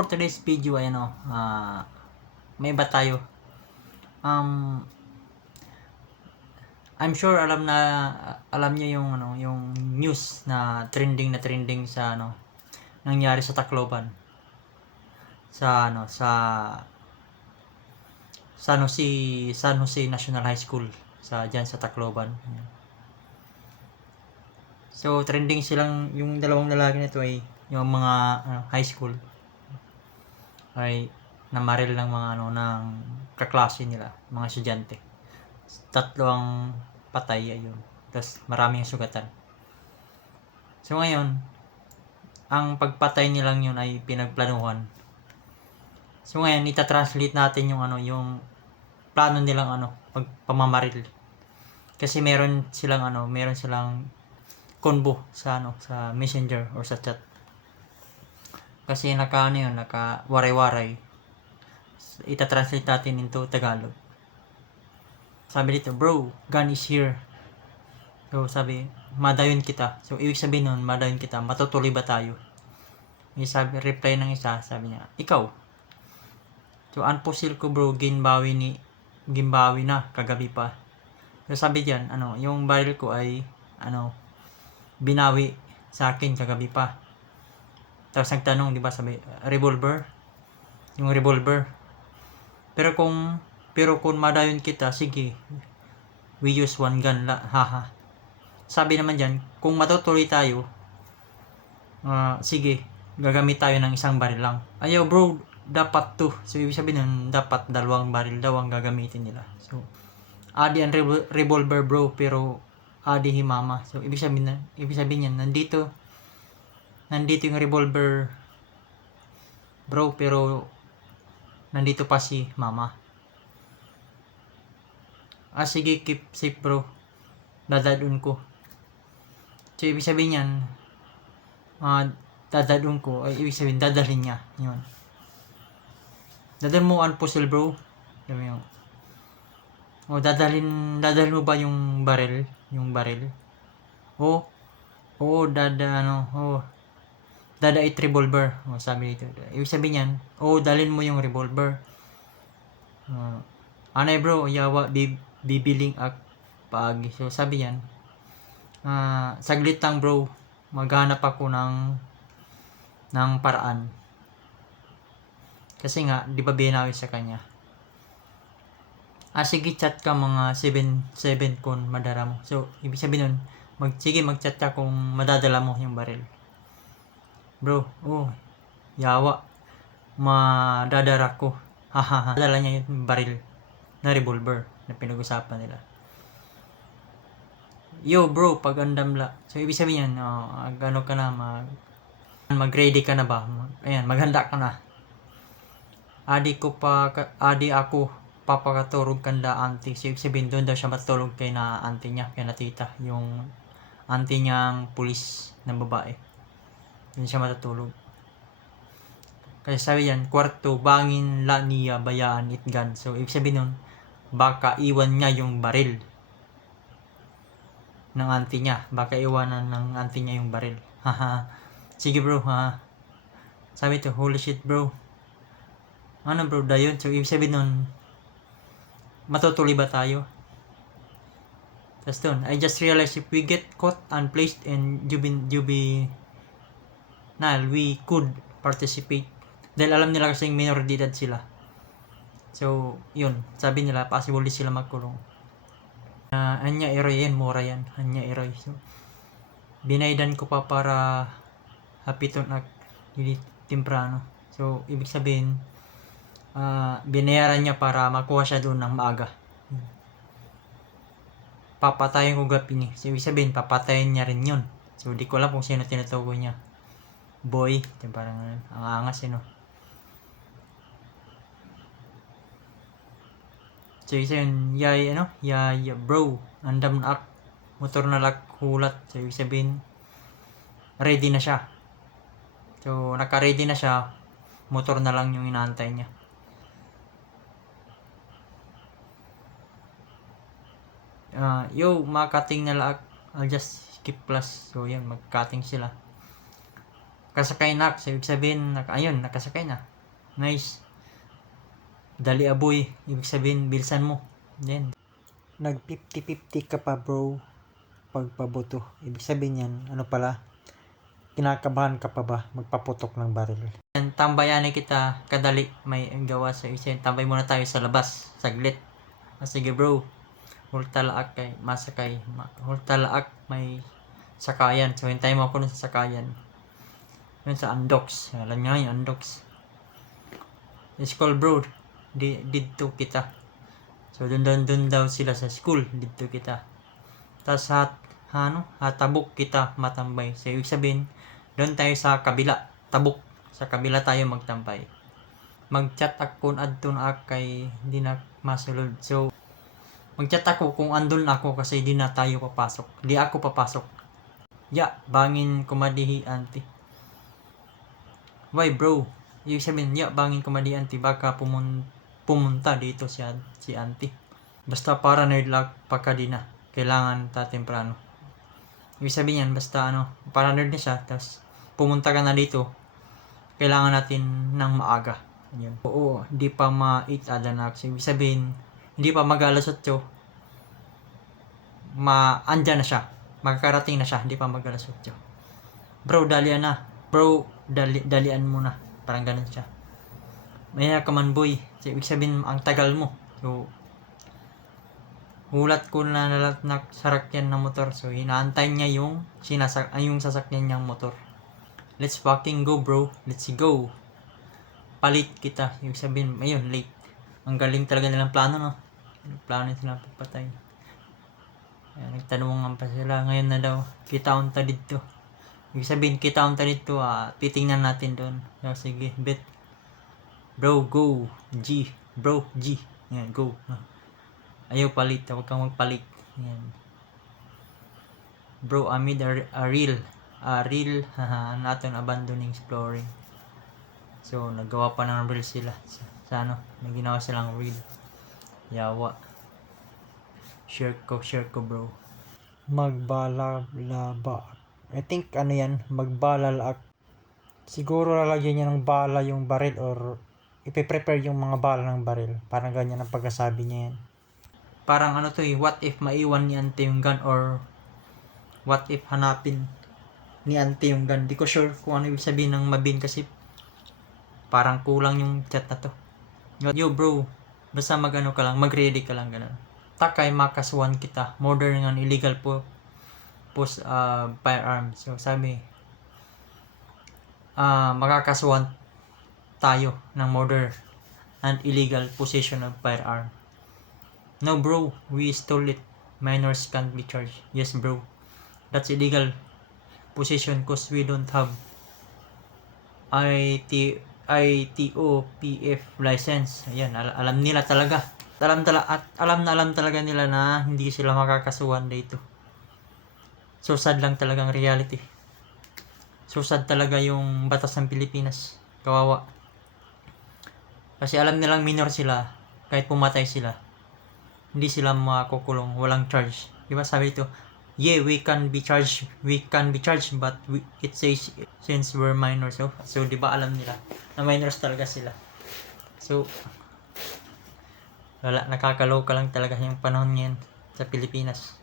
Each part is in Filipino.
For today's video ay may iba tayo. I'm sure alam niyo yung news na trending sa nangyari sa Tacloban. San Jose National High School diyan sa Tacloban. So trending silang yung dalawang lalaki nito ay yung mga high school ay namaril ng mga ng kaklase nila, mga estudyante. 3 ang patay ayun. Tapos maraming sugatan. So ngayon, ang pagpatay nilang yun ay pinagplanuhan. So ngayon, ita-translate natin yung yung plano nilang pagpamamaril. Kasi meron silang convo sa sa Messenger or sa chat. Kasi naka waray-waray. Ita-translate natin into Tagalog. Sabi dito, bro, gun is here. So sabi, madayon kita. So ibig sabihin nun, madayon kita, matutuloy ba tayo? Reply ng isa, sabi niya, ikaw. So unpusil ko bro, ginbawi na kagabi pa. So sabi diyan, yung baril ko ay binawi sa akin kagabi pa. Tapos nagtanong, di ba, sabi, revolver? Yung revolver. Pero kung madayon kita, sige, we use one gun haha. Sabi naman dyan, kung matutuloy tayo, sige, gagamit tayo ng isang baril lang. Ayaw bro, dapat 2. So ibig sabihin nun, dapat 2 baril daw ang gagamitin nila. So adi ang revolver bro, pero adi himama. So ibig sabihin yan, nandito yung revolver bro, pero nandito pa si mama. Sige, keep safe bro, dadadun ko. So ibig sabihin yan, dadadun ko, ay ibig sabihin dadalhin niya yun. Dadalhin mo puzzle bro, sabi yun. Dadalhin mo ba yung baril? Dadait revolver. Sabi dito. Ibig sabihin yan, dalhin mo yung revolver. Anay bro, yawa, bibiling ak paagi. So sabi yan, saglit lang bro, maghanap ako ng paraan. Kasi nga, di ba binawi sa kanya? Sige, chat ka mga 7 kung madara mo. So, ibig sabihin nun, mag-chat ka kung madadala mo yung baril. Bro, yawa, madadara ko. Hahaha. Dala niya yung baril na revolver na pinag-usapan nila. Yo bro, pag-andam la. So, ibig sabihin yan, ka na, mag-ready ka na ba? Ayan, maghanda ka na. Adi ako papakaturog kanda auntie. So, ibig sabihin doon daw siya matulog kay na auntie niya, kay na tita, yung auntie niyang pulis na babae. Doon siya matutulog. Kasi sabi yan, kwarto, bangin la niya bayaan itgan. So, ibig sabihin nun, baka iwan niya yung baril ng auntie niya. Baka iwanan ng auntie niya yung baril. Haha. Sige bro, ha. Sabi to, holy shit bro. Ano bro, dayon? So, ibig sabihin nun, matutuloy ba tayo? Tapos doon, I just realized if we get caught and placed in juvenile, we could participate. Dahil alam nila kasing minor de edad sila. So, yun. Sabi nila, possible di sila magkulong. Anya eroy yan, mura yan. Anya eroy. So, binaydan ko pa para hapiton at temprano. So, ibig sabihin, binayaran niya para makuha siya doon ng maaga. Papatayin ko gabi ni. So, ibig sabihin, papatayin niya rin yun. So, di ko alam kung sino tinutukoy niya. Boy. Parang ang angas no. So, isa yun, yay bro, andam na ak, motor na lak, hulat. So, ibig sabihin, ready na siya. So, naka-ready na siya, motor na lang yung inaantay niya. Mga cutting na lak, I'll just skip class. So, yan, mag-cutting sila. Kasakay na. So, ibig sabihin, ayun, nakasakay na. Nice. Dali aboy. Ibig sabihin, bilisan mo. Yan. Nag 50-50 ka pa bro. Pagpabuto. Ibig sabihin yan, ano pala? Kinakabahan ka pa ba? Magpaputok ng baril. Yan, tambayan kita. Kadali. May gawa sa isa. Tambay muna tayo sa labas. Saglit. Sige bro. Hultalaak kay masakay. Hultalaak may sakayan. So, hintayin mo ako sa sakayan. Yun sa Andox. Alam nyo yung Andox. School bro. Dito kita. So, dun daw sila sa school. Dito kita. Tapos, hatabok kita matambay. So, ibig sabihin, doon tayo sa kabila. Tabok. Sa kabila tayo magtambay. Mag-chat ako adto na kay hindi na masulod. So, mag-chat ako kung andun ako kasi di na tayo papasok. Di ako papasok. Bangin kumadihi auntie. Why bro? Ibig sabihin, bangin kumadihi auntie. Baka pumunta dito si auntie. Basta paranoid lang pagka di na. Kailangan temprano. Ibig sabihin yan, basta paranoid na siya. Tapos pumunta ka na dito. Kailangan natin ng maaga. Yun. Oo, di pa ma-8 na. Ibig sabihin, hindi pa mag-alas 8. Andyan na siya. Magkarating na siya. Hindi pa mag-alas 8. Bro, dalian na. Bro, dalian mo na. Parang ganun siya. Maya ka man boy. So, ibig sabihin, ang tagal mo. So, hulat ko na sarakyan na motor. So, hinaantay niya yung sasakyan niyang motor. Let's fucking go bro. Let's go. Palit kita. Ibig sabihin, ayun, late. Ang galing talaga nilang plano, no? Plano silang papatay. Nagtanungan pa sila. Ngayon na daw, kita unta dito. Ibig sabihin, kita unta dito. Titingnan natin doon. So, sige, bet. Bro, go. G. Bro, G. Yan, go. Ayaw palit. Huwag kang magpalit. Yan. Bro, amid a real natin abandoning exploring. So, nagawa pa ng reel sila. Sa may ginawa silang reel. Yawa. Share ko bro. Magbalalaba. I think yan, magbalalaak. Siguro lalagyan niya ng bala yung baril or ipiprepare yung mga bala ng baril. Parang ganyan ang pagkasabi niya yan. Parang what if maiwan ni ante yung gun or what if hanapin ni ante yung gun. Di ko sure kung ano ibig sabihin ng mabin kasi parang kulang yung chat na to. Yo bro, basta mag-ready ka lang ganun. Takay makasuhan kita. Murder ng illegal firearm. So sabi, makakasuhan tayo ng murder and illegal possession of firearm. No bro, we stole it. Minors can't be charged. Yes bro, that's illegal possession cause we don't have ITOPF license. Ayan, alam nila talaga. Alam talaga nila na hindi sila makakasuhan dito. So sad lang talagang reality. So sad talaga yung batas ng Pilipinas. Kawawa. Kasi alam nilang minor sila. Kahit pumatay sila, hindi sila makukulong. Walang charge. Diba sabi ito, we can be charged, but it says since we're minors. So diba alam nila na minors talaga sila. So nakakaloka lang talaga yung panahon ngayon sa Pilipinas.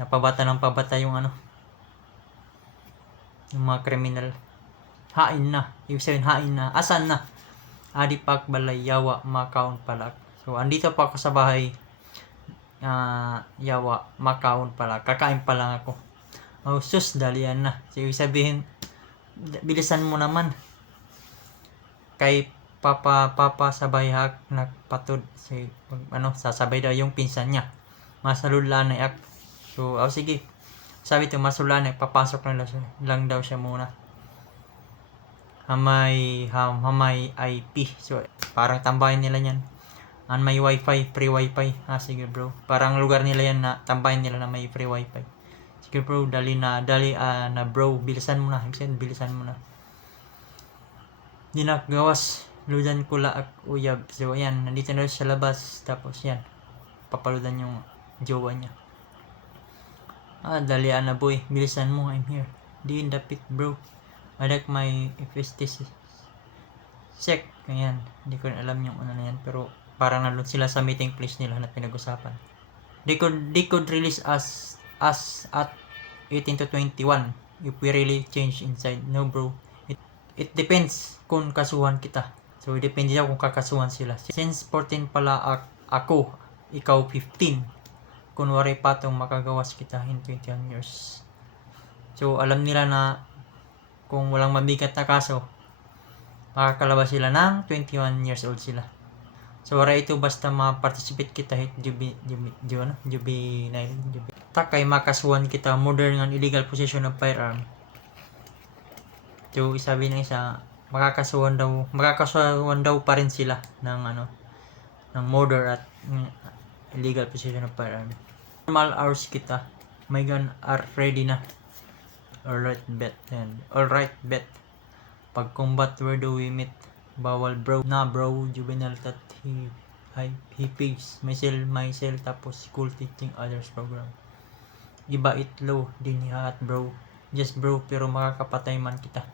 Napabata ng pabata yung yung mga kriminal. Hain na. Ibig sabihin hain na. Asan na? Adipak balay yawa makaon palak. So andito pa ako sa bahay. Yawa makaon palak. Kakain pa lang ako. Sus, dalian na. So, ibig sabihin, bilisan mo naman. Kay papa sabay hak nagpatud si sasabay daw yung pinsan niya. Masalula na yak. So, sige. Sabi to masulula na papasok lang daw siya muna. Hamay IP. So, parang tambayan nila yan. May wifi, free wifi. Sige bro. Parang lugar nila yan na tambayan nila na may free wifi. Sige bro, dali na bro. Bilisan mo na. Bilisan mo na. Dinakgawas. Ludan ko laak uyab. So, ayan. Nandito na sa labas. Tapos, yan. Papaludan yung jowa niya. Dali na boy. Bilisan mo. I'm here. Di dapit bro. I like my FST sec. Ayan. Hindi ko alam yung ano na yan. Pero parang nandun sila sa meeting place nila na pinag-usapan. They could release us at 18 to 21 if we really change inside. No bro. It depends kung kasuhan kita. So, depende ako kung kakasuhan sila. Since 14 pala ako, ikaw 15. Kunwari pa itong makagawas kita in 21 years. So, alam nila na kung walang mabigat na kaso, makakalabas sila ng 21 years old sila. So, wala ito basta ma-participate kita hit juvenile. Takay makasuhan kita modern and illegal possession of firearm. So, isabi ng isa, makakasuhan daw pa rin sila ng murder at illegal possession of firearm. Normal hours kita, my gun are ready na. Alright bet. Pag combat, where do we meet? Bawal bro. Juvenile that he pays. Myself tapos school teaching others program. Iba it low, din hihat bro. Just bro, pero makakapatay man kita.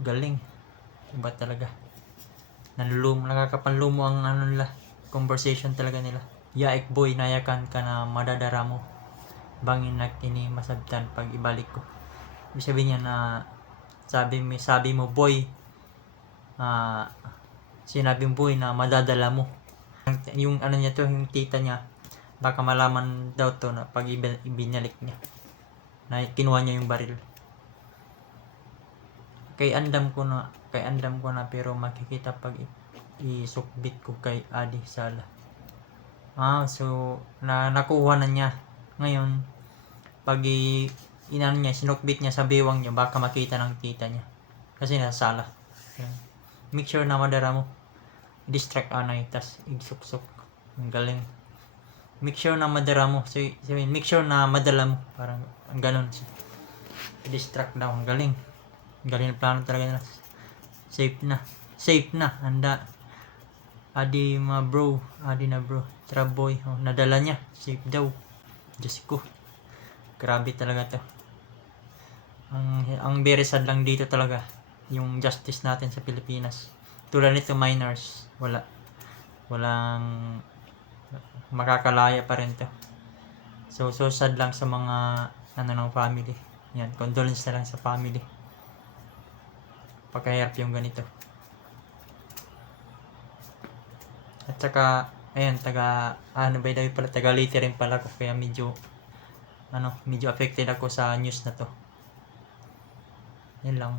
Galing. Iba talaga. Nakakapanlumo ang nila. Conversation talaga nila. Yaik boy, nayakan ka na madadara mo. Bangin na kini masabtan pag ibalik ko. Ibig sabihin niya na sabi mo boy, sinabing boy na madadala mo. Yung niya to, yung tita niya, baka malaman daw to na pag ibinalik niya na kinuha niya yung baril. Kay andam ko na pero makikita pag isukbit ko kay Adi Sala. So nakuha na niya. Ngayon pag inano niya, sinukbit niya sa bewang niya, baka makita ng tita niya kasi nasa sala. Make sure na madara mo, distract anay tas igsuksok. Ang galing. Make sure na madara mo, so make sure na madala mo, parang ang ganon. Distract daw. Ang galing na plano talaga nila. Safe na, handa. Adi na bro, Traboy, nadala niya, safe daw. Diyos ko, grabe talaga to. Ang very sad lang dito talaga yung justice natin sa Pilipinas. Tulad nito minors, walang makakalaya pa rin to. So sad lang sa mga ng family. Yan, condolence na lang sa family. Pagkahirap yung ganito. At saka ayan, taga Leyte rin pala ko, kaya medyo affected ako sa news na to. Yan lang.